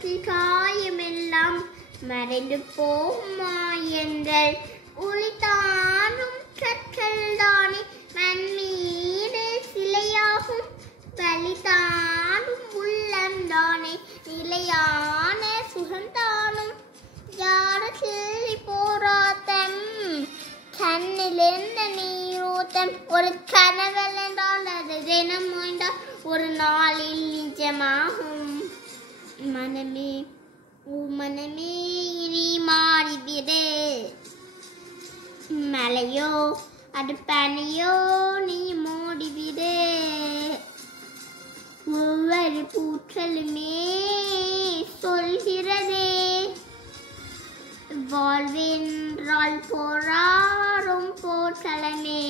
தொட்டில் காயமெல்லாம் மறைந்து போகுமா என்றல் ஒளிதானும் கற்கள் தானே மண் மீது சிலையாகும் வலிதானும் உள்ளந்தானே நிலையான சுகந்தானும் யார சில்லி போராட்டம் கண்ணில் எந்த நீரோட்டம் ஒரு கனவல் என்றால் அது தினம் மோய்ந்தால் ஒரு நாளில் நிஜமாகும் மனமே மனமே நீ மாறிவிடு மலையோ அது பனியோ நீ மூடிவிடு ஒவ்வொரு பூற்றலுமே சொல்கிறதே வாழ்வென்றால் போராடும் போற்றலமே.